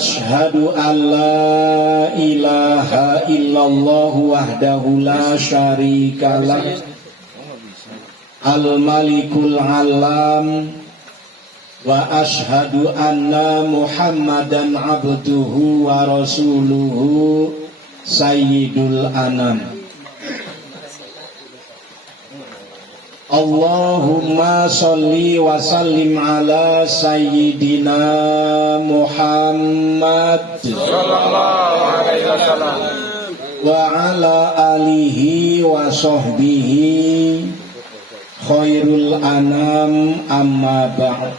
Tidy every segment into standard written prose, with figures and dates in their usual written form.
Ashhadu an la ilaha illallah wahdahu la syarikalah al-malikul alam wa ashhadu anna Muhammadan abduhu wa rasuluhu sayyidul anam. Allahumma sholli wa sallim ala sayyidina Muhammad sallallahu alaihi wasallam wa ala alihi wa sahbihi khairul anam, amma ba'd.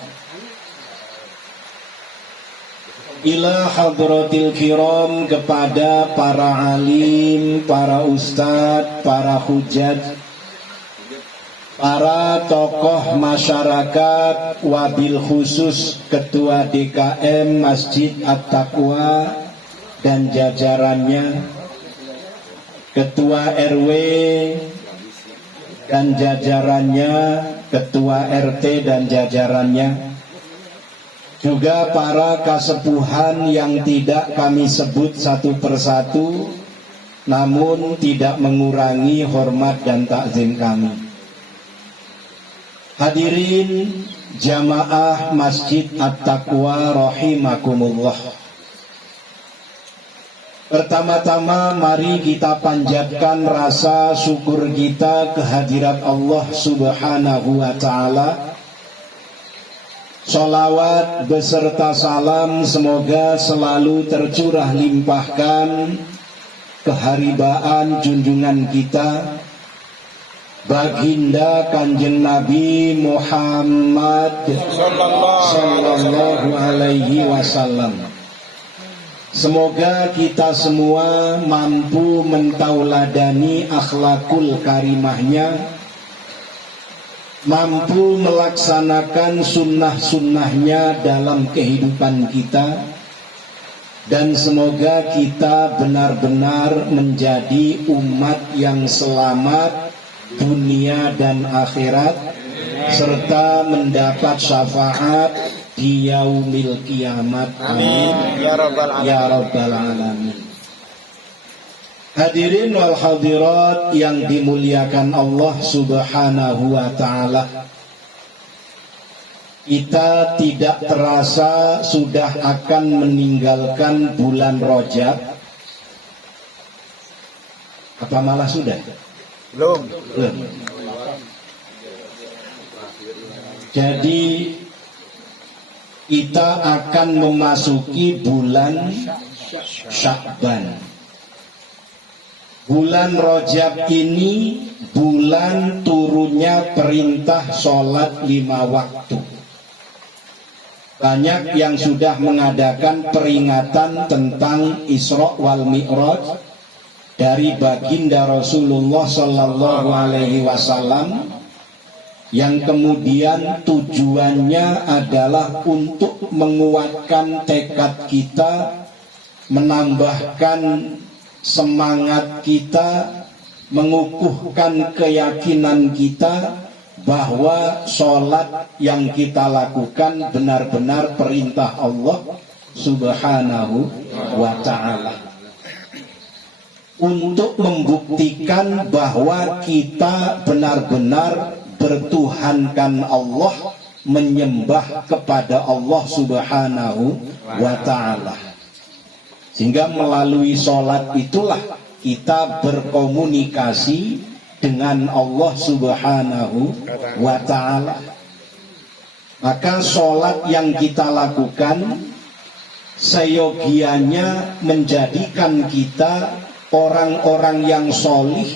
Ila hadratil kiram, kepada para alim, para ustadz, para hujat, para tokoh masyarakat, wabil khusus Ketua DKM Masjid At-Taqwa dan jajarannya, Ketua RW dan jajarannya, Ketua RT dan jajarannya, juga para kasepuhan yang tidak kami sebut satu persatu, namun tidak mengurangi hormat dan takzim kami. Hadirin jamaah Masjid At-Taqwa rahimakumullah. Pertama-tama mari kita panjatkan rasa syukur kita kehadirat Allah Subhanahu wa ta'ala. Sholawat beserta salam semoga selalu tercurah limpahkan keharibaan junjungan kita, Baginda Kanjeng Nabi Muhammad sallallahu alaihi wasallam. Semoga kita semua mampu mentauladani akhlakul karimahnya, mampu melaksanakan sunnah-sunnahnya dalam kehidupan kita, dan semoga kita benar-benar menjadi umat yang selamat dunia dan akhirat, serta mendapat syafaat di yaumil kiamat. Amin ya rabbal alamin. Hadirin wal hadirat yang dimuliakan Allah Subhanahu wa ta'ala, kita tidak terasa sudah akan meninggalkan bulan Rajab. Apa malah sudah? Belum. Jadi kita akan memasuki bulan Sya'ban. Bulan Rajab ini bulan turunnya perintah sholat 5 waktu. Banyak yang sudah mengadakan peringatan tentang Isra wal Mi'raj dari baginda Rasulullah sallallahu alaihi wasallam, yang kemudian tujuannya adalah untuk menguatkan tekad kita, menambahkan semangat kita, mengukuhkan keyakinan kita bahwa sholat yang kita lakukan benar-benar perintah Allah Subhanahu wa ta'ala, untuk membuktikan bahwa kita benar-benar bertuhankan Allah, menyembah kepada Allah Subhanahu wa ta'ala. Sehingga melalui sholat itulah kita berkomunikasi dengan Allah Subhanahu wa ta'ala. Maka sholat yang kita lakukan seyogianya menjadikan kita orang-orang yang sholih,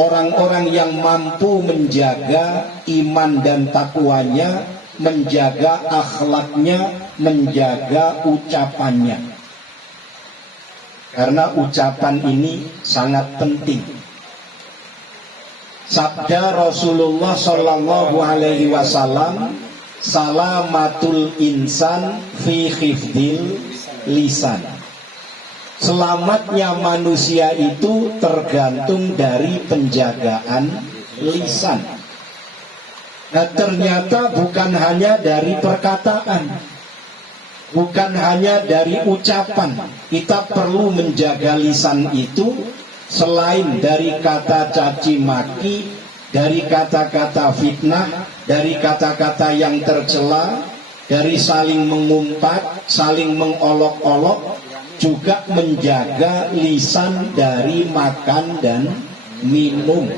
orang-orang yang mampu menjaga iman dan takwanya, menjaga akhlaknya, menjaga ucapannya. Karena ucapan ini sangat penting. Sabda Rasulullah sallallahu alaihi wasallam, salamatul insan fi khifdil lisan. Selamatnya manusia itu tergantung dari penjagaan lisan. Nah, ternyata bukan hanya dari perkataan, Bukan hanya dari ucapan, kita perlu menjaga lisan itu selain dari kata caci maki, dari kata-kata fitnah, dari kata-kata yang tercela, dari saling mengumpat, saling mengolok-olok, juga menjaga lisan dari makan dan minum,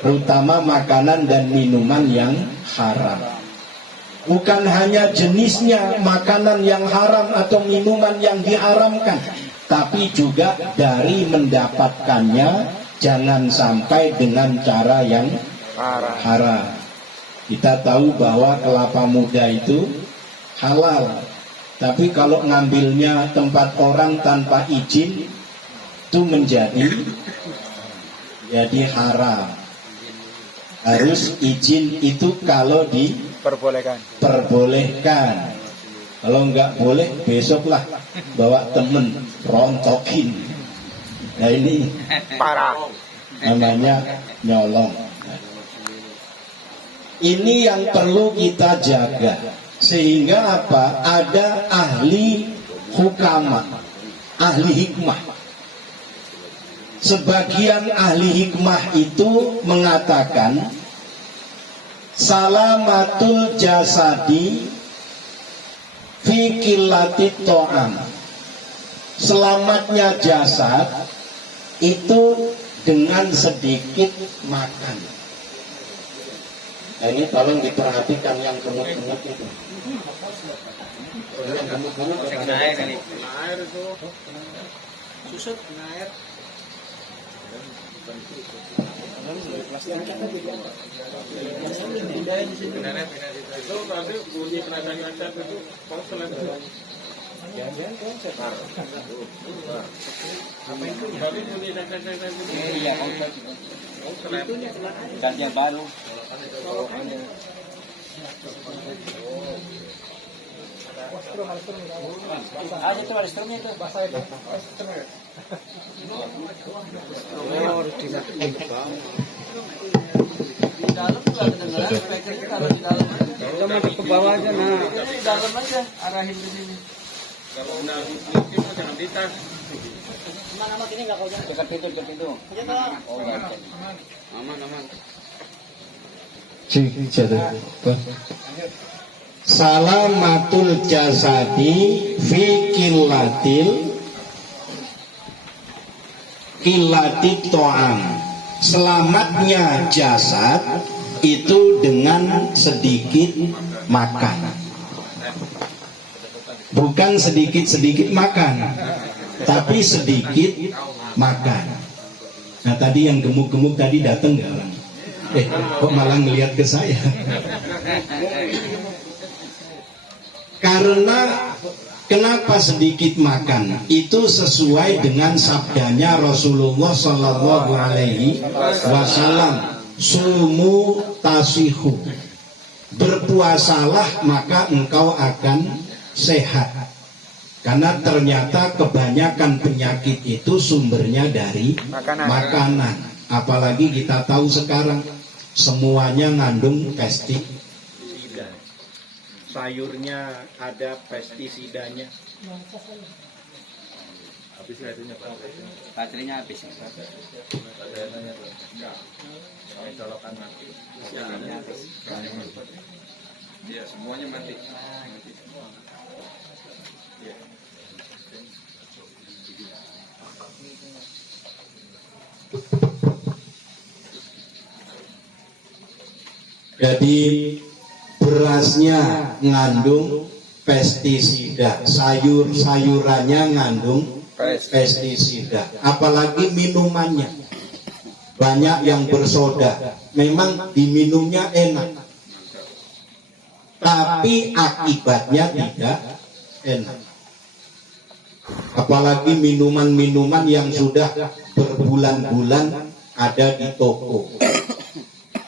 terutama makanan dan minuman yang haram. Bukan hanya jenisnya makanan yang haram atau minuman yang diharamkan, tapi juga dari mendapatkannya jangan sampai dengan cara yang haram. Kita tahu bahwa kelapa muda itu halal, tapi kalau ngambilnya tempat orang tanpa izin itu menjadi haram. Harus izin itu kalau diperbolehkan. Kalau nggak boleh, besoklah bawa temen rontokin. Nah ini parah, namanya nyolong. Ini yang perlu kita jaga, sehingga apa? Ada ahli hukama, ahli hikmah. Sebagian ahli hikmah itu mengatakan salamatul jasadi fi qillati ta'am. Selamatnya jasad itu dengan sedikit makan. Nah, ini tolong diperhatikan yang gemuk-gemuk itu. Yang gemuk-gemuk air itu. Susut air. gantian baru. Itu ada strumnya itu. Di dalam juga kedengeran, speakernya kalau di dalam aja. Kita masuk ke bawah aja, nah. Di dalam aja, arahin ke sini. Kalau udah mungkin jangan ditas. Aman ini enggak kau jangan. Dekat pintu. Oh, enggak. Aman. Salamatul jasadi fi qillati ta'am. Selamatnya jasad itu dengan sedikit makan. Bukan sedikit-sedikit makan, tapi sedikit makan. Nah tadi yang gemuk-gemuk tadi datang nggak orang? Kok malah ngelihat ke saya? Karena kenapa sedikit makan? Itu sesuai dengan sabdanya Rasulullah Sallallahu Alaihi Wasallam, sumu tasihu. Berpuasalah maka engkau akan sehat. Karena ternyata kebanyakan penyakit itu sumbernya dari makanan. Apalagi kita tahu sekarang semuanya ngandung pestisida. Sayurnya ada pestisidanya. Habis baterainya Pak. Baterainya habis. Colokan mati. Iya, semuanya mati. Jadi berasnya ngandung pestisida, sayur-sayurannya ngandung pestisida, apalagi minumannya banyak yang bersoda. Memang diminumnya enak, tapi akibatnya tidak enak. Apalagi minuman-minuman yang sudah berbulan-bulan ada di toko.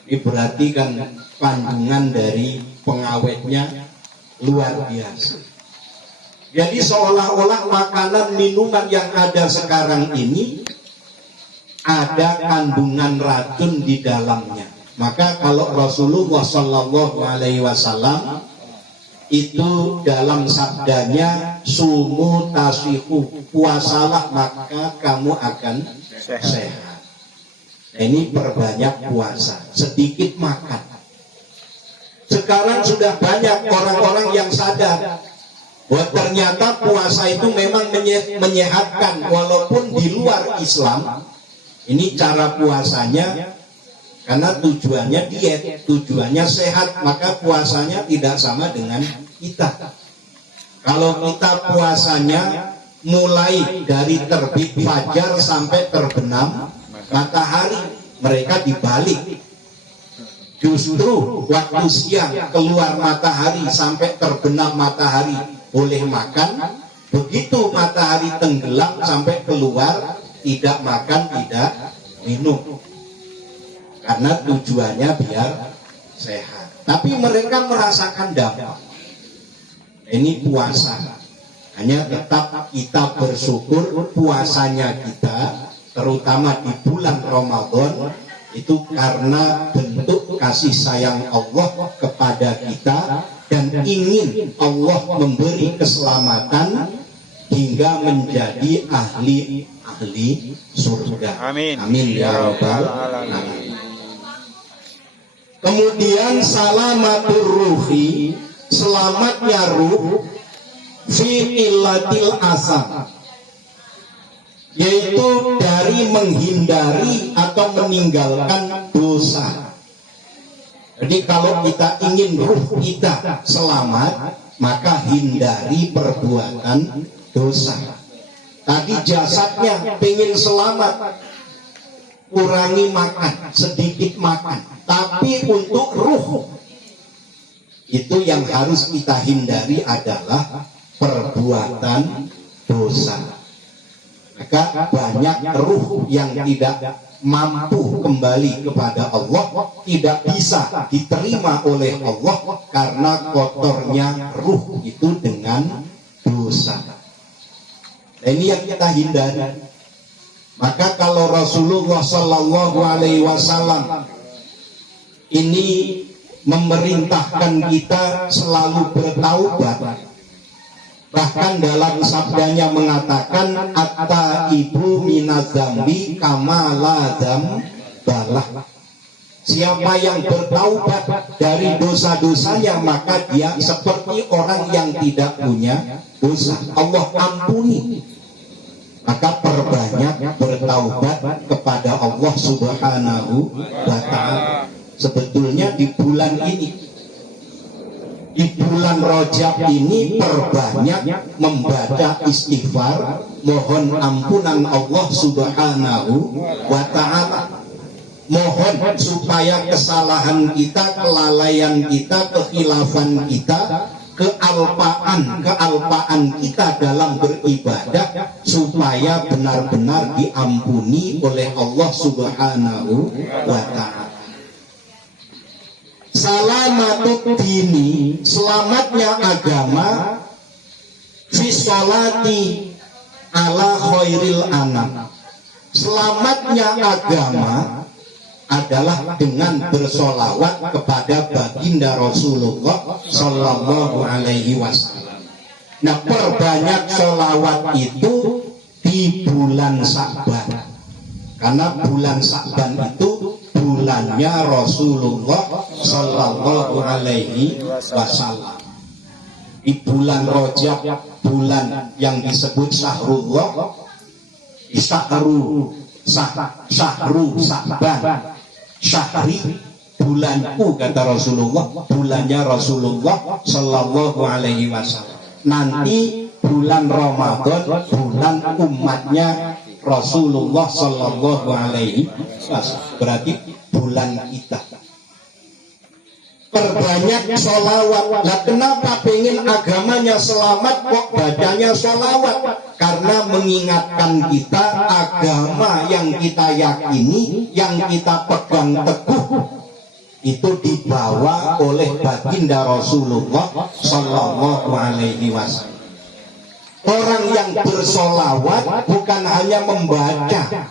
Ini berarti kan kandungan dari pengawetnya luar biasa. Jadi seolah-olah makanan minuman yang ada sekarang ini ada kandungan racun di dalamnya. Maka kalau Rasulullah Sallallahu Alaihi Wasallam itu dalam sabdanya sumu tasihu, puasalah maka kamu akan sehat. Ini perbanyak puasa, sedikit makan. Sekarang sudah banyak orang-orang yang sadar bahwa ternyata puasa itu memang menyehatkan, walaupun di luar Islam. Ini cara puasanya, karena tujuannya diet, tujuannya sehat, maka puasanya tidak sama dengan kita. Kalau kita puasanya mulai dari terbit fajar sampai terbenam matahari, mereka dibalik. Justru waktu siang keluar matahari sampai terbenam matahari boleh makan, begitu matahari tenggelam sampai keluar tidak makan, tidak minum, karena tujuannya biar sehat. Tapi mereka merasakan dampak. Ini puasa, hanya tetap kita bersyukur puasanya kita, terutama di bulan Ramadan, itu karena bentuk kasih sayang Allah kepada kita dan ingin Allah memberi keselamatan hingga menjadi ahli surga. Amin. Amin ya rabbal alamin. Kemudian salamatur ruhi, selamatnya ruh, fi illatil asam, yaitu dari menghindari atau meninggalkan dosa. Jadi kalau kita ingin ruh kita selamat, maka hindari perbuatan dosa. Tadi jasadnya pengen selamat, kurangi makan, sedikit makan. Tapi untuk ruh, itu yang harus kita hindari adalah perbuatan dosa. Maka banyak ruh yang tidak mampu kembali kepada Allah, tidak bisa diterima oleh Allah karena kotornya ruh itu dengan dosa. Nah, ini yang kita hindari. Maka kalau Rasulullah Sallallahu Alaihi Wasallam ini memerintahkan kita selalu bertaubat, bahkan dalam sabdanya mengatakan atta ibu minadzambi kama balah. Siapa yang bertaubat dari dosa-dosanya, maka dia seperti orang yang tidak punya dosa. Allah ampuni. Maka perbanyak bertaubat kepada Allah Subhanahu wa ta'ala. Sebetulnya di bulan ini, di bulan Rajab ini, perbanyak membaca istighfar, mohon ampunan Allah Subhanahu wa ta'ala. Mohon supaya kesalahan kita, kelalaian kita, kekhilafan kita, kealpaan kita dalam beribadah, supaya benar-benar diampuni oleh Allah Subhanahu wa ta'ala. Salamatut dini, selamatnya agama, fi sholati ala khairil anam. Selamatnya agama adalah dengan bersolawat kepada baginda Rasulullah Sallallahu Alaihi Wasallam. Nah, perbanyak solawat itu di bulan Sa'ban, karena bulan Sa'ban itu bulannya Rasulullah Sallallahu Alaihi Wasallam. Di bulan Rajab, bulan yang disebut Syahrullah, Syahru Sa'ban, Syahri, bulanku kata Rasulullah, bulannya Rasulullah Sallallahu Alaihi Wasallam. Nanti bulan Ramadan, bulan umatnya Rasulullah Sallallahu Alaihi Wasallam, berarti bulan kita. Perbanyak sholawat. Nah, kenapa pengen agamanya selamat kok bacanya sholawat? Karena mengingatkan kita agama yang kita yakini, yang kita pegang teguh, itu dibawa oleh baginda Rasulullah Sallallahu Alaihi Wasallam. Orang yang bersolawat bukan hanya membaca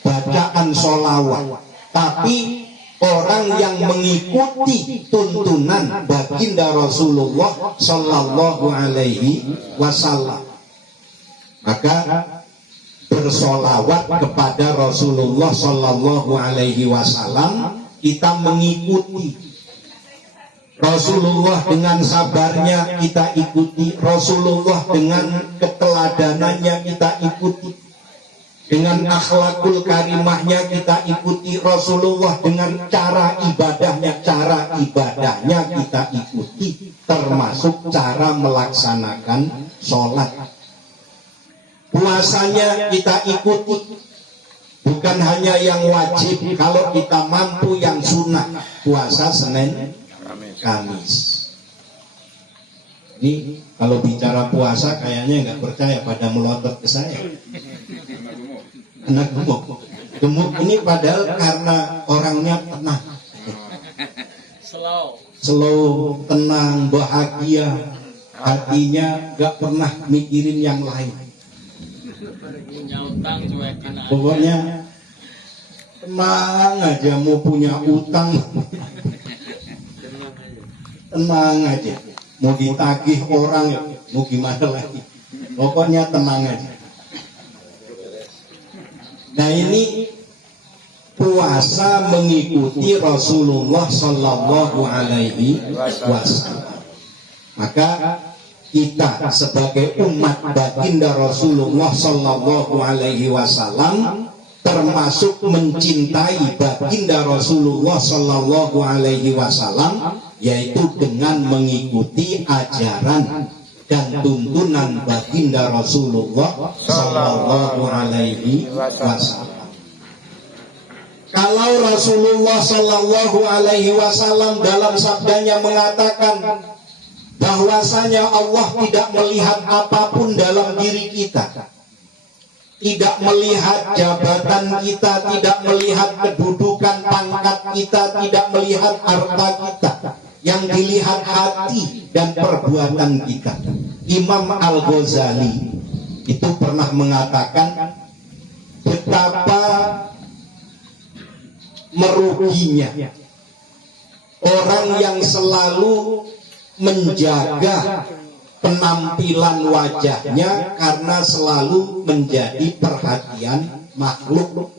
bacaan solawat, tapi orang yang mengikuti tuntunan baginda Rasulullah Sallallahu Alaihi Wasallam. Maka bersolawat kepada Rasulullah Sallallahu Alaihi Wasallam, kita mengikuti Rasulullah dengan sabarnya kita ikuti, Rasulullah dengan keteladanannya kita ikuti, dengan akhlakul karimahnya kita ikuti, Rasulullah dengan cara ibadahnya kita ikuti, termasuk cara melaksanakan sholat. Puasanya kita ikuti, bukan hanya yang wajib, kalau kita mampu yang sunnah, puasa Senin Kamis. Ini kalau bicara puasa kayaknya nggak percaya, pada melotot ke saya. Anak gemuk. Gemuk ini padahal karena orangnya tenang, slow, tenang, bahagia, hatinya nggak pernah mikirin yang lain. Pokoknya tenang aja, mau punya utang tenang aja, mau ditagih orang mau gimana lagi, pokoknya tenang aja. Nah, ini puasa mengikuti Rasulullah Sallallahu Alaihi Wasallam. Maka kita sebagai umat baginda Rasulullah Sallallahu Alaihi Wasallam termasuk mencintai baginda Rasulullah Sallallahu Alaihi Wasallam, yaitu dengan mengikuti ajaran dan tuntunan baginda Rasulullah Sallallahu Alaihi Wasallam. Kalau Rasulullah Sallallahu Alaihi Wasallam dalam sabdanya mengatakan bahwasanya Allah tidak melihat apapun dalam diri kita, tidak melihat jabatan kita, tidak melihat kedudukan pangkat kita, tidak melihat harta kita, yang dilihat hati dan perbuatan kita. Imam Al-Ghazali itu pernah mengatakan betapa meruginya orang yang selalu menjaga penampilan wajahnya karena selalu menjadi perhatian makhluk,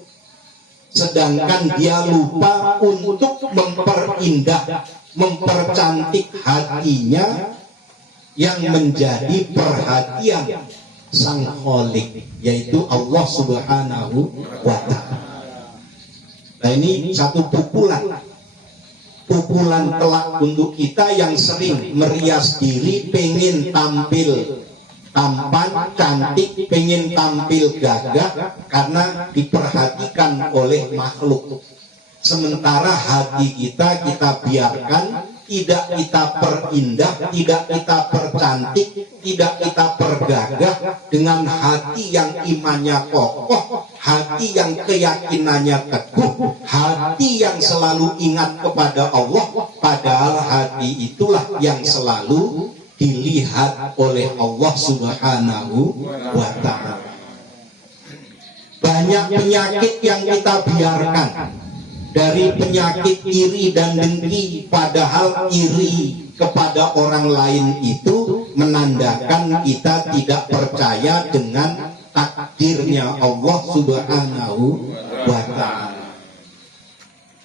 sedangkan dia lupa untuk memperindah, mempercantik hatinya yang menjadi perhatian Sang Khalik, yaitu Allah Subhanahu wa Ta'ala. Nah, ini satu pukulan telak untuk kita yang sering merias diri, pengen tampil tampan, cantik, pengen tampil gagah karena diperhatikan oleh makhluk. Sementara hati kita biarkan, tidak kita perindah, tidak kita percantik, tidak kita pergagah dengan hati yang imannya kokoh, hati yang keyakinannya teguh, hati yang selalu ingat kepada Allah, padahal hati itulah yang selalu dilihat oleh Allah Subhanahu wa Ta'ala. Banyak penyakit yang kita biarkan, dari penyakit iri dan dengki, padahal iri kepada orang lain itu menandakan kita tidak percaya dengan takdirnya Allah Subhanahu wa Ta'ala.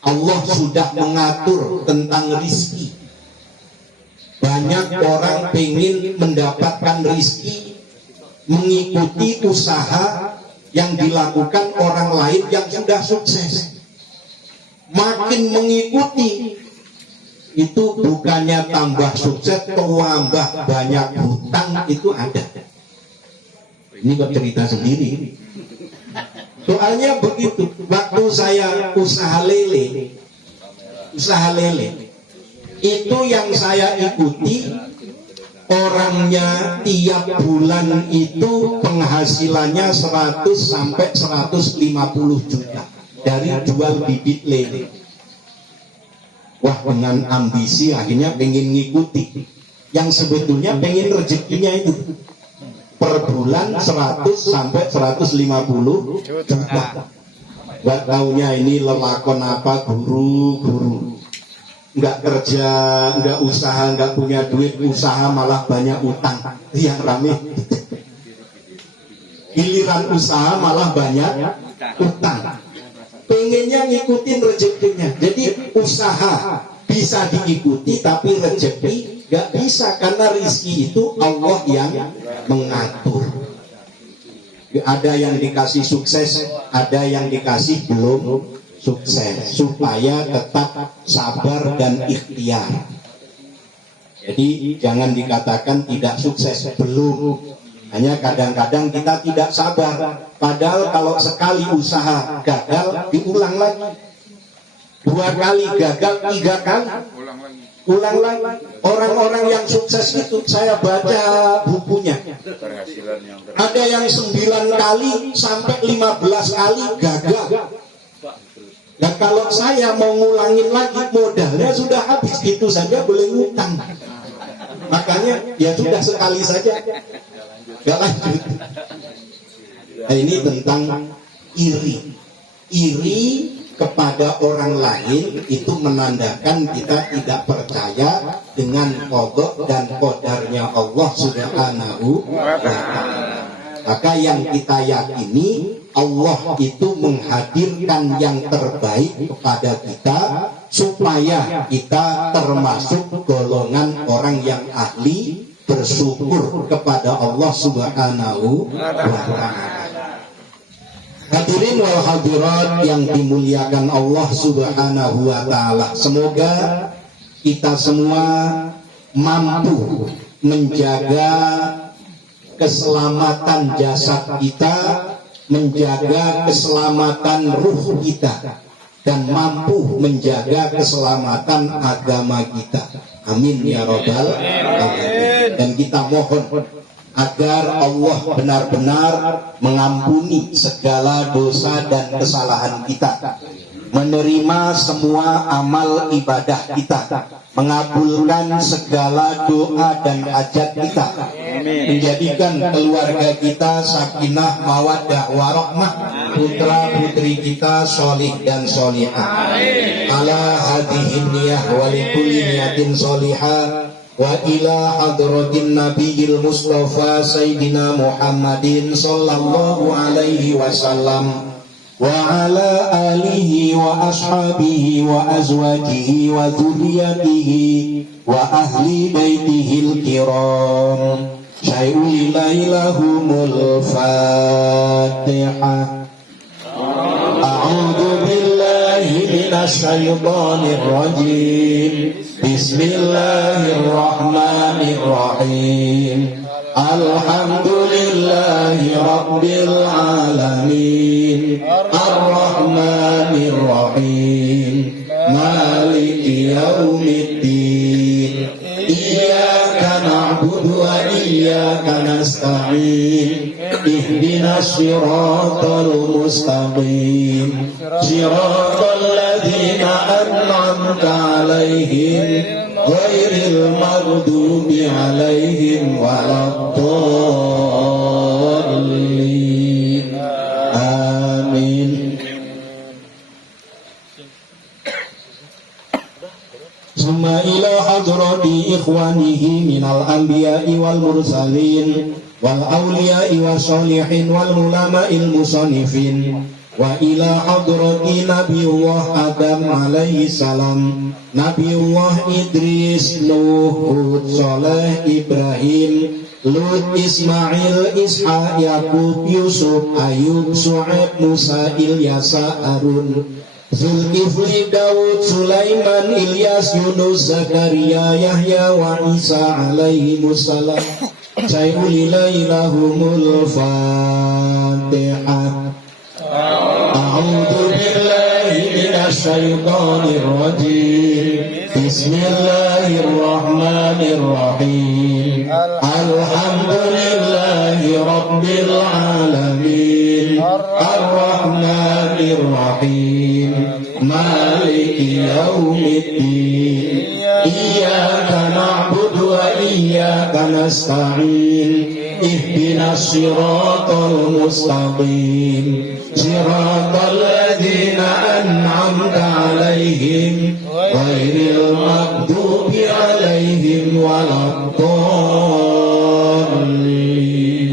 Allah sudah mengatur tentang rizki. Banyak orang pengen mendapatkan rizki mengikuti usaha yang dilakukan orang lain yang sudah sukses. Makin mengikuti itu bukannya tambah sukses, tambah banyak hutang, itu ada. Ini kok cerita sendiri. Soalnya begitu. Waktu saya usaha lele, itu yang saya ikuti, orangnya tiap bulan itu penghasilannya 100 sampai 150 juta dari jual bibit lele. Wah, dengan ambisi akhirnya pengen ngikuti, yang sebetulnya pengen rezekinya itu per bulan 100 sampai 150 juta. Gak taunya ini lelakon apa guru nggak kerja, nggak usaha, nggak punya duit, usaha malah banyak utang. Yang rame giliran usaha malah banyak utang. Pengennya ngikutin rezekinya, jadi usaha bisa diikuti tapi rezeki nggak bisa, karena rizki itu Allah yang mengatur. Ada yang dikasih sukses, ada yang dikasih belum sukses, supaya tetap sabar dan ikhtiar. Jadi jangan dikatakan tidak sukses, belum. Hanya kadang-kadang kita tidak sabar. Padahal kalau sekali usaha gagal, diulang lagi. 2 kali gagal, 3 kali ulang lagi. Orang-orang yang sukses itu saya baca bukunya, ada yang 9 kali sampai 15 kali gagal. Dan kalau saya mau ngulangin lagi, modalnya sudah habis, gitu saja boleh ngutang. Makanya ya sudah sekali saja, gak lanjut. Nah, ini tentang iri kepada orang lain, itu menandakan kita tidak percaya dengan qada dan qadarnya Allah Subhanahu wa ta'ala. Maka yang kita yakini, Allah itu menghadirkan yang terbaik kepada kita supaya kita termasuk golongan orang yang ahli bersyukur kepada Allah Subhanahu wa ta'ala. Hadirin wal hadirat yang dimuliakan Allah Subhanahu wa ta'ala, semoga kita semua mampu menjaga keselamatan jasad kita, menjaga keselamatan ruh kita, dan mampu menjaga keselamatan agama kita. Amin ya robbal alamin. Dan kita mohon agar Allah benar-benar mengampuni segala dosa dan kesalahan kita, menerima semua amal ibadah kita, mengabulkan segala doa dan hajat kita, menjadikan keluarga kita sakinah mawaddah warahmah, putra putri kita solih dan solihah. Ala hadhihi niyah wa likulli niyatin solihah. Wa ila hadratin nabiyil mustafa sayyidina Muhammadin sallallahu alaihi wasallam wa ala alihi wa ashabihi wa azwajihi wa dhurriyyatihi wa ahli baitihil kiram. Syai'ul ilaihumul Fatihah. A'udzu billahi minasy syaithanir rajim. Bismillahirrahmanirrahim. Alhamdulillahi rabbil alamin. Ar-Rahmanir-Rahim. Maliki yaumiddin. Iyyaka na'budu wa iyyaka nasta'in. Ihdinas siratal mustaqim. Siratal ladzina an'amta 'alaihim ghairil maghdubi 'alaihim waladdallin. Amin. Summa ila hadrati ikhwanihi minal anbiya'i wal mursalin wal awliya'i wassalihin wal ulama'il musannifin wa ila hadrati Nabiullah Adam alaihi salam, Nabiullah Idris, Nuh, Hud, Saleh, Ibrahim, Lut, Ismail, Ishaq, Yakub, Yusuf, Ayub, Su'aib, Musa, Ilyasa, Harun, Zulkifli, Daud, Sulaiman, Ilyas, Yunus, Zakaria, Yahya wa Isa alaihi wassalam. Syai'ul ilaihumul Fatihah. A'udzu billahi minasy syaithanir rajim. Bismillahirrahmanirrahim. Alhamdulillahi rabbil alamin. Ar-Rahmanir-Rahim. Maliki yaumiddin. Iyyaka na'budu wa iyyaka nasta'in. ihdinas siratal mustaqim siratal ladzina an'amta 'alaihim ghairil maghdubi 'alaihim waladdallin.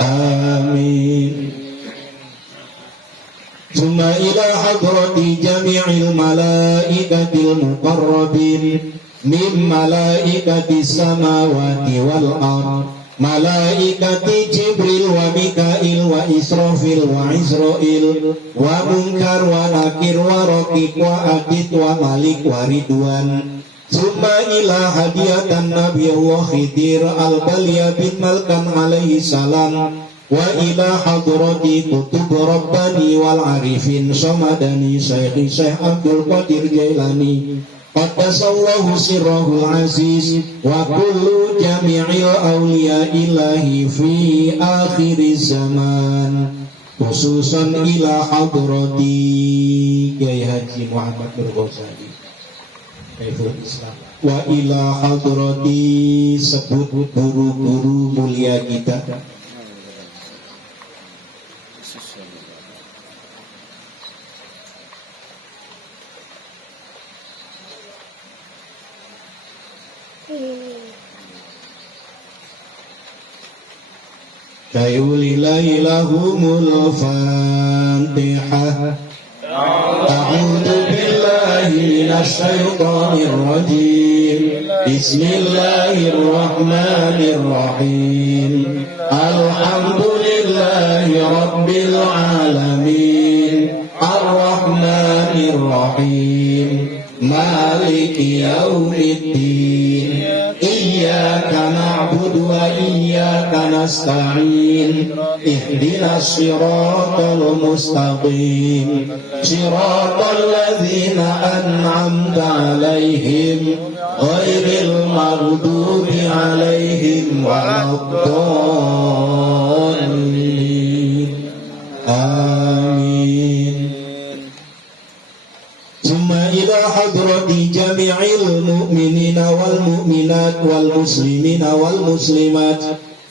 Amin. Summa ila hadrati jami'il malaikatil muqarrabin min malaikatis samawati wal ard malaikati Jibril wa Mikail wa Israfil wa Israil wa Munkar wa Nakir wa Raqib wa Atid wa Malik wa Ridwan. Summa ila hadiyatan Nabiyullah Khidir al-Balya bin Malkan alaihi salam wa ila hadrati kutub Rabbani wal Arifin Samadani Syekh Abdul Qadir Jailani qaddasallahu sirrahul aziz wa kullu jami'il awliya ilahi fi akhir zaman khususan ila hadrati Kiai Haji Muhammad Nur Ghazali Syekhul Islam wa ila hadrati sebut guru-guru mulia kita Kayulillahi lahumul Fatihah. A'udzu billahi minasy syaithanir rajim. Bismillahirrahmanirrahim. Alhamdulillahi rabbil alamin. Ar-Rahmanir Rahim. Maliki yaumiddin. Iyyaka na'budu wa iyyaka nasta'in. Ihdinas siratal mustaqim. Siratal ladzina an'amta 'alaihim ghairil maghdubi 'alaihim waladdallin. Amin. Summa ila hadrati jami'il mu'minina wal mu'minat wal muslimina wal muslimat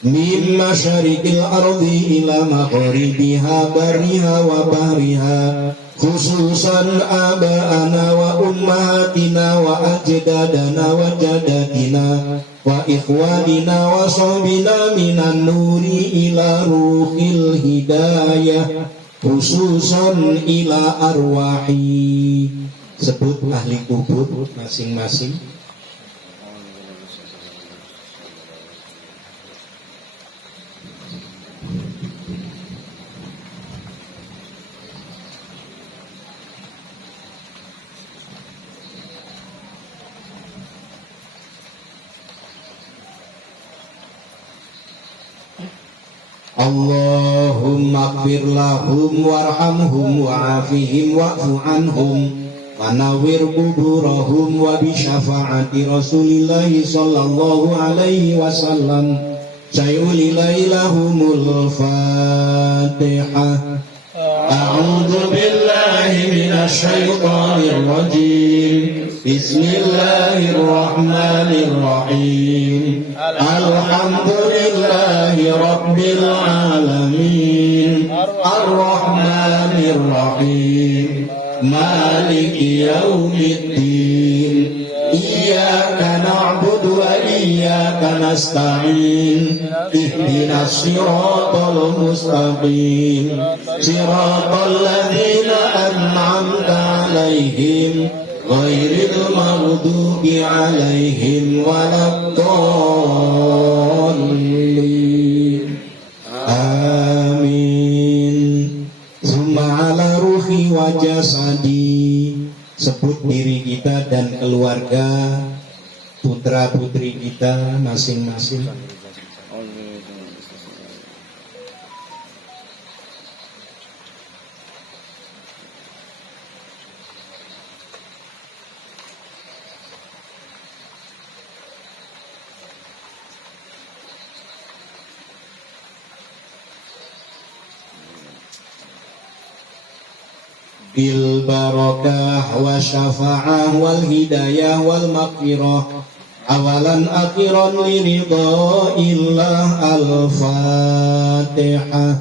min masyariqil ardi ila maghribiha bariha wa bahriha khususan aba'ana wa ummahatina wa ajdadana wa jadatina wa ikhwanina wa sahbina minan nuri ila ruhil hidayah khususan ila arwahi. Sebut ahli kubur masing-masing. Allahumma ighfir lahum warhamhum wa'afihim wa'fu anhum wa nawwir quburahum wa bi syafaati Rasulillah sallallahu alaihi wasallam. Sayulilailahumul Fatihah. A'udzu billahi minasy syaithanir rajim. Bismillahirrahmanirrahim. Alhamdulillahi rabbil alamin. Ar-Rahmanir Rahim. Maliki yaumiddin. Iyyaka na'budu wa iyyaka nasta'in. Ihdinas siratal mustaqim. Siratal ladzina an'amta 'alaihim ghairil maghdubi 'alaihim waladdallin. Amin. Summa ala ruhi wa jasadi. Sebut diri kita dan keluarga, putra putri kita masing-masing. Bil barakah wa syafa'ah wal hidayah wal maghfirah awalan akhiran liridhaillah. Al-Fatihah.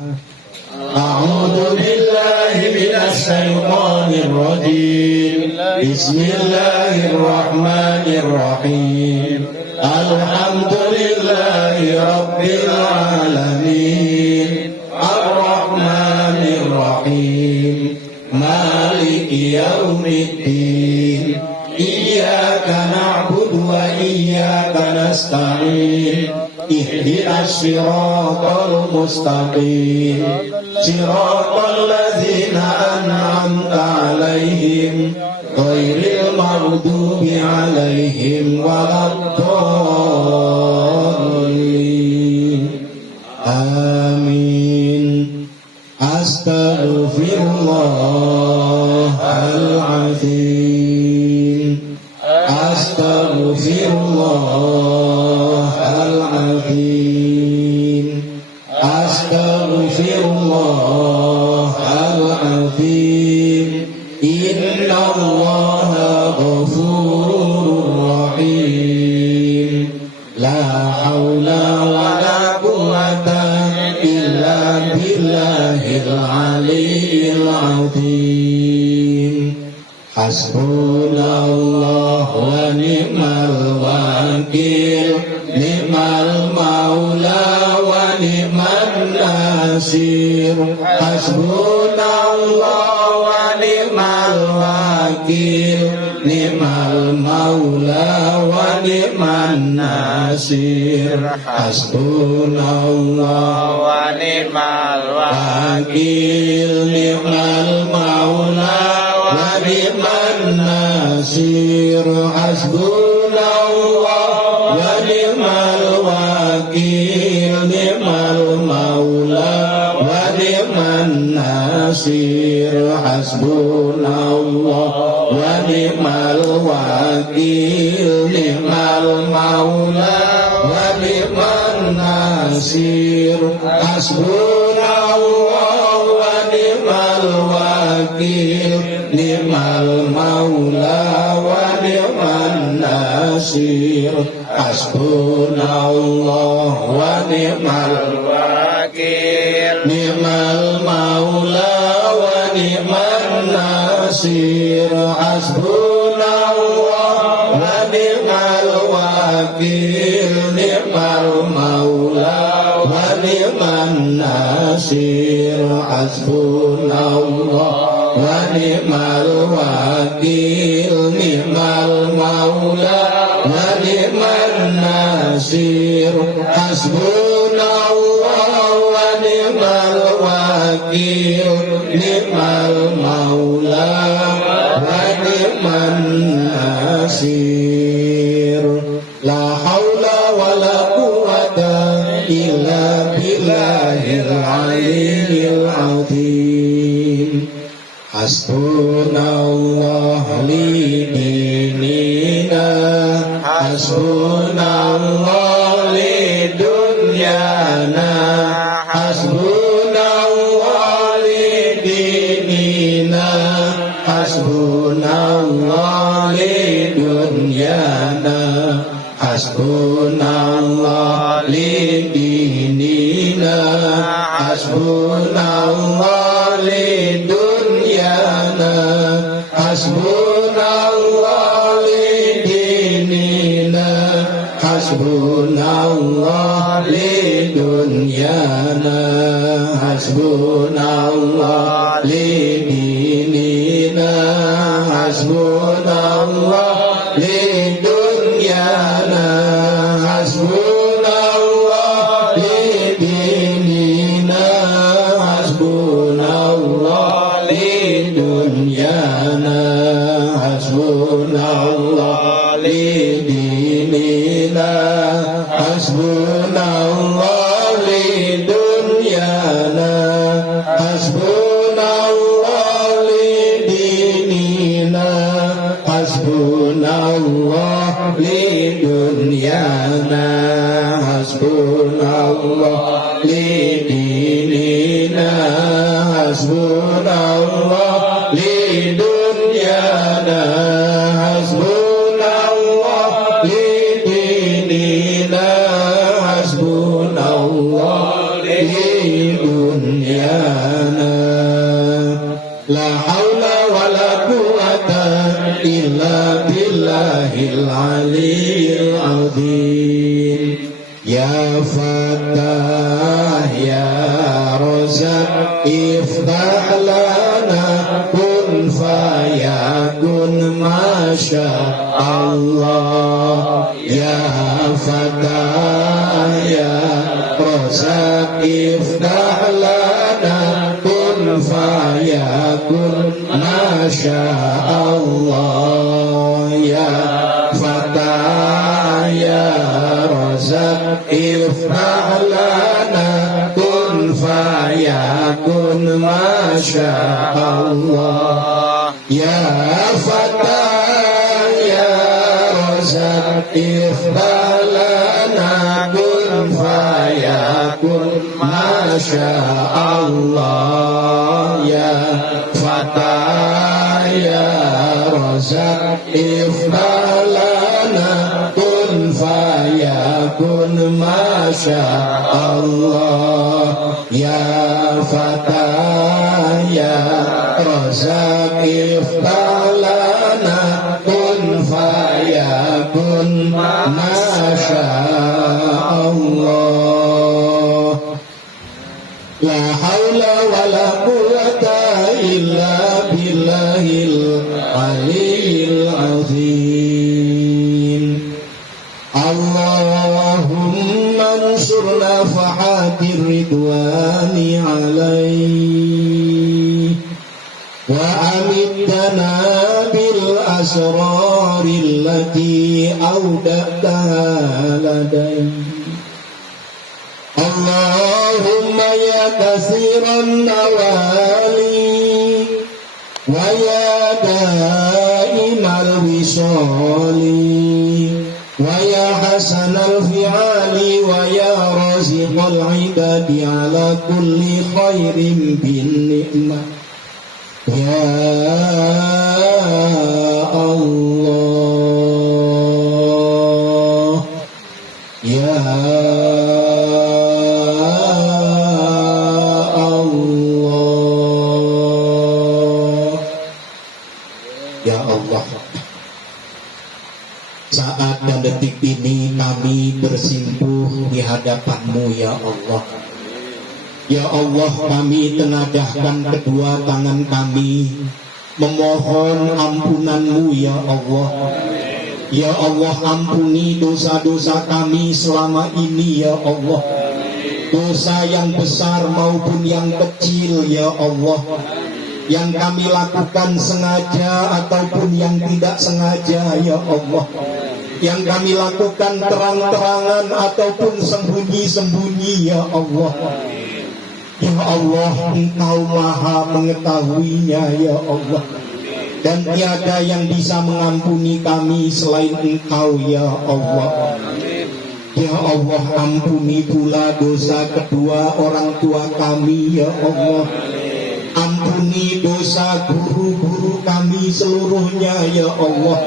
A'udzu billahi minasy syaithanir rajim. Bismillahirrahmanirrahim. Alhamdulillahi rabbil alamin. Ar-Rahmanir Rahim. Maliki yaumiddin. Iyyaka na'budu wa iyyaka nasta'in. Ihdinas siratal mustaqim. Siratal ladzina an'amta 'alaihim ghairil maghdubi 'alaihim waladdallin. Amin. Astaghfirullahaladzim. Astaghfirullahaladzim. Astaghfirullahaladzim. Innallaha ghafurur rahim. La haula wa la quwwata illa billahil aliyyil azim. Hasbunallahu wa ni'mal wakil. Ni'mal maula wa ni'man nasir. Hasbunallahu wa ni'mal wakil. Ni'mal maula wa ni'man nasir. Hasbunallahu wa ni'mal wakil. Ni'mal maula wa ni'man nasir. Hasbunallahu wa ni'mal wakil. Ni'mal maula wa ni'man nasir. Hasbunallahu wa ni'mal wakil. Ni'mal maula wa ni'man nasir. Hasbunallahu wa ni'mal wakil. Ni'mal maula wa ni'man nasir. Hasbunallahu wa ni'mal wakil. Ni'mal maula wa ni'man nasir. Hasbunallahu wa ni'mal wakil. Ni'mal maula wa ni'man nasir. Hasbunallahu wa ni'mal wakil. Ni'mal maula wa ni'man nasir. Hasbunallahu wa ni'mal wakil. Ni'mal maula wa ni'man nasir. La haula wa la quwwata illa billahil aliyyil azim. Hasbunallah li dinina. Hasbunallah li dunyana. Hasbunallah li dinina. Hasbunallah li dunyana. Hasbunallah li dinina. Hasbunallah li dunyana. Hasbunallah li dinina. Hasbunallah li dunyana. Hasbunallah li dinina. Hasbunallah li dunyana. Hasbunallah li dinina. Hasbunallah li dunyana. Hasbunallah li dinina. Hasbunallah li dunyana. Hasbunallah li dinina. Hasbunallah dunyana la haula wala quwata illa billahil aliyyil azim. Ya Fatah ya Razak iftah lana kun fayakun masya Allah. Ya Fatah ya Razak iftah lana kun fayakun masya Allah. Ya Fatah ya Razak iftah lana kun fayakun masya Allah. Ya Fatah ya Razak iftah lana kun fayakun masya Allah. Ya Fatah ya Razak iftah lana kun fayakun masya Allah. Ya Fatah ya Razak iftah lana kun fayakun masya Allah. La haula wala quwata illa billahil aliyyil azim. Allahumma ansurna fahatir ridwani alaih wa amittana bil asraril lati awda'taha ladai. Allahumma ya kasiran nawali wa ya daimal wisali wa ya hasanal fi'ali wa ya raziqal ibadi ala kulli khairin bin ni'mah. Ya Allah ya saat dan detik ini kami bersimpuh di hadapan-Mu ya Allah. Ya Allah, kami tengadahkan kedua tangan kami memohon ampunan-Mu ya Allah. Ya Allah, ampuni dosa-dosa kami selama ini ya Allah. Dosa yang besar maupun yang kecil ya Allah, yang kami lakukan sengaja ataupun yang tidak sengaja ya Allah, yang kami lakukan terang-terangan ataupun sembunyi-sembunyi ya Allah. Ya Allah, Engkau maha mengetahuinya ya Allah, dan tiada yang bisa mengampuni kami selain Engkau ya Allah. Ya Allah, ampuni pula dosa kedua orang tua kami ya Allah. Ampuni dosa guru-guru kami seluruhnya ya Allah.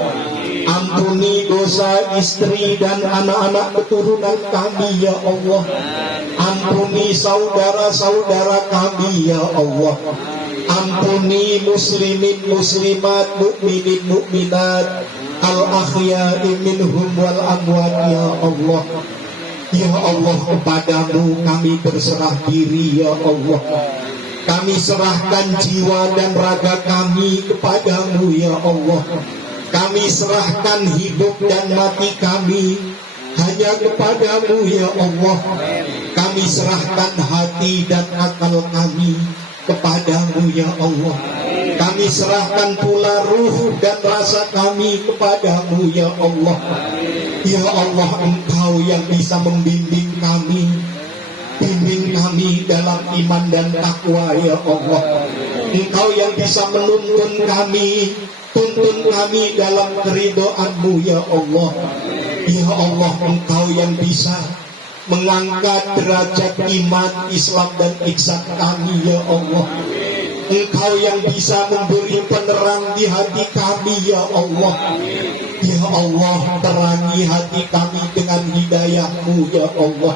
Ampuni dosa istri dan anak-anak keturunan kami ya Allah. Ampuni saudara-saudara kami ya Allah. Ampuni muslimin muslimat, mukminin mukminat, al-akhya'i minhum wal amwat ya Allah. Ya Allah, kepadamu kami berserah diri ya Allah. Kami serahkan jiwa dan raga kami kepadamu ya Allah. Kami serahkan hidup dan mati kami hanya kepadamu ya Allah. Kami serahkan hati dan akal kami kepadamu ya Allah. Kami serahkan pula ruh dan rasa kami kepadamu ya Allah. Ya Allah, Engkau yang bisa membimbing kami. Bimbing kami dalam iman dan takwa ya Allah. Engkau yang bisa menuntun kami, tuntun kami dalam keridhaan-Mu ya Allah. Ya Allah, Engkau yang bisa mengangkat derajat iman, Islam dan ihsan kami ya Allah. Engkau yang bisa memberi penerang di hati kami ya Allah. Ya Allah, terangi hati kami dengan hidayah-Mu ya Allah.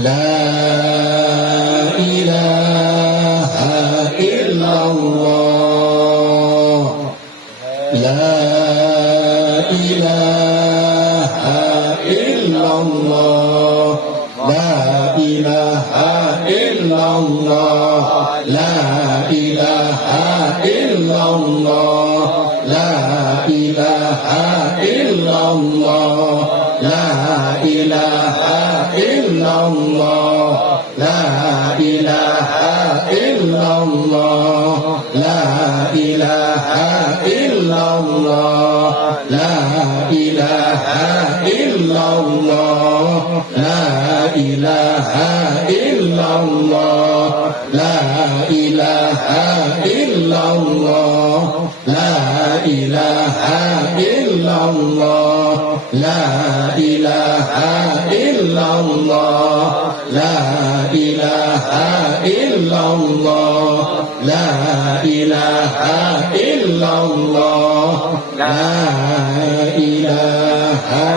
La ilaha illallah. La ilaha illallah. La ilaha illallah. La ilaha illallah. La ilaha illallah. La ilaha illallah. La ilaha illallah. La ilaha illallah. La ilaha illallah. La ilaha illallah. La ilaha illallah. La ilaha illallah. La ilaha illallah. La ilaha illallah. La ilaha illallah. La ilaha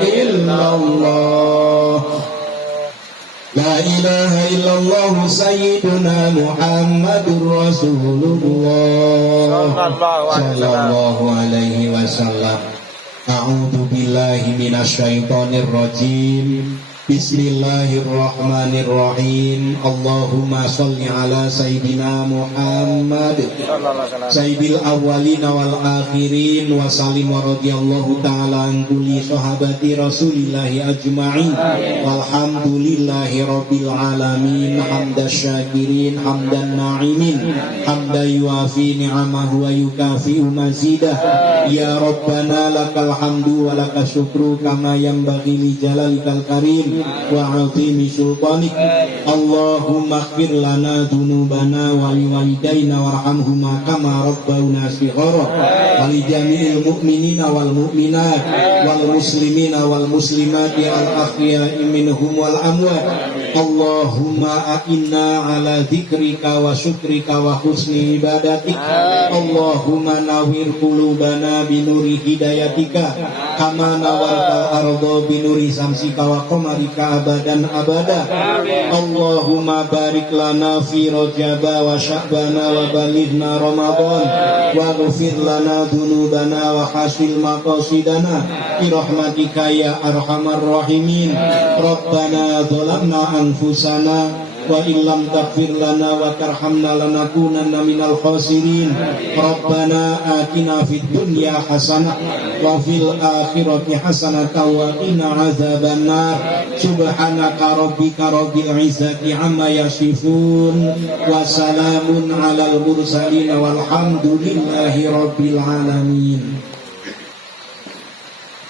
illallah. La ilaha illallah sayyiduna Muhammadur Rasulullah sallallahu alaihi wasallam. A'udzu billahi minasyaitonir rajim. Bismillahirrahmanirrahim. Allahumma sholli ala sayyidina Muhammad sayyidil awwalina wal akhirin wa sallim wa radhiyallahu ta'ala an kulli sahabati rasulillahi ajma'in walhamdulillahi rabbil alamin hamda syakirin hamdan na'imin hamda yuafi ni'amahu wa yukafi'u mazidah ya rabbana lakal hamdu wa lakas syukru kama yanbaghi li jalalikal karim wa 'azimi sultanik. Allahumma ighfir lana dzunubana wa liwalidayna warhamhuma kama rabbauna shighara wa li jami'il mu'minina wal mu'minat wal muslimina wal muslimati al ahya'i minhum wal amwat. Allahumma a'inna ala dzikrika wa syukrika wa husni ibadatik. Allahumma nawwir qulubana binuri hidayatika kama nawartal arda binuri samsika wa qamarika abadan abada. Allahumma barik lana fi rajaba wa sya'bana wa balighna ramadan wa ghfir lana dzunubana wa hasil maqasidana bi rahmatika ya arhamar rahimin. Rabbana zalamna anfusana wa illam taghfir lana wa tarhamna lanakunanna minal khasirin. Rabbana atina fid dunya hasanah wa fil akhirati hasanah wa qina azabannar. Subhanaka rabbika rabbil izzati amma yasifun wa salamun alal mursalin walhamdulillahi rabbil alamin.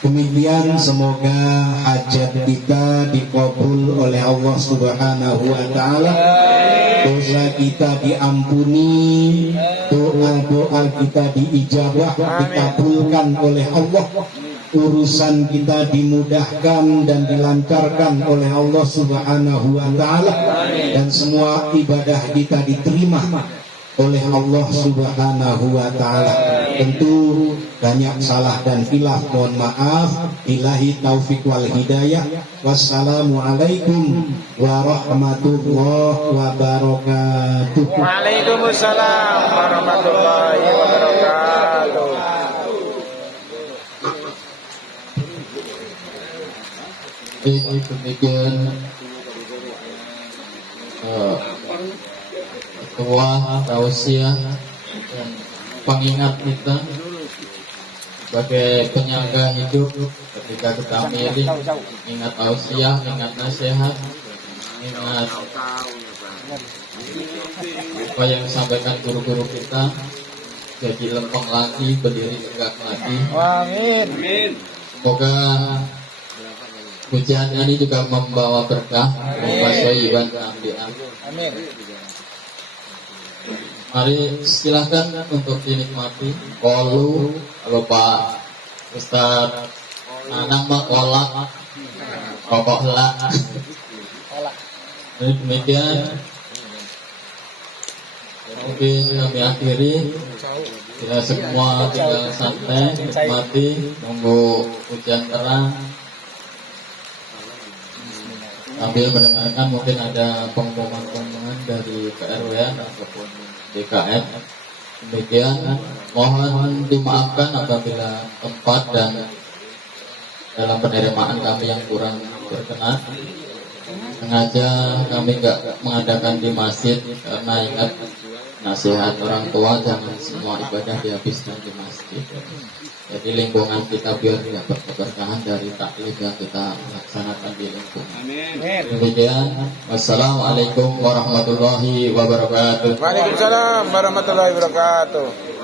Demikian semoga hajat kita dikabul oleh Allah Subhanahu wa taala. Dosa kita diampuni, doa-doa kita diijabah, dikabulkan oleh Allah. Urusan kita dimudahkan dan dilancarkan oleh Allah Subhanahu wa taala, dan semua ibadah kita diterima oleh Allah Subhanahu wa taala. Tentu banyak salah dan khilaf, mohon maaf. Billahi taufik wal hidayah. Wassalamualaikum warahmatullahi wabarakatuh. Waalaikumsalam warahmatullahi wabarakatuh. Demikian ketua tausiah dan pengingat kita sebagai penyangga hidup ketika kita milih, ingat tausiah, ingat nasihat, ingat apa yang disampaikan guru-guru kita, jadi lempeng lagi, berdiri tegak lagi. Amin. Semoga pujian ini juga membawa berkah, membawa soiban keambian. Amin. Mari silahkan untuk dinikmati. Kolu, kalau Pak Ustadz Nanang mah kolak, pokok lah. Demikian mungkin kami akhiri. Kita semua tinggal santai, nikmati, tunggu hujan terang. sambil mendengarkan mungkin ada pengumuman-pengumuman dari PRW ataupun DKM. Demikian, mohon dimaafkan apabila tempat dan dalam penerimaan kami yang kurang berkenan. Sengaja kami nggak mengadakan di masjid karena ingat nasihat orang tua, jangan semua ibadah dihabiskan di masjid. Jadi lingkungan kita biar dapat keberkahan dari taklif yang kita laksanakan di lingkungan. Demikian, wassalamualaikum warahmatullahi wabarakatuh. Waalaikumsalam warahmatullahi wabarakatuh.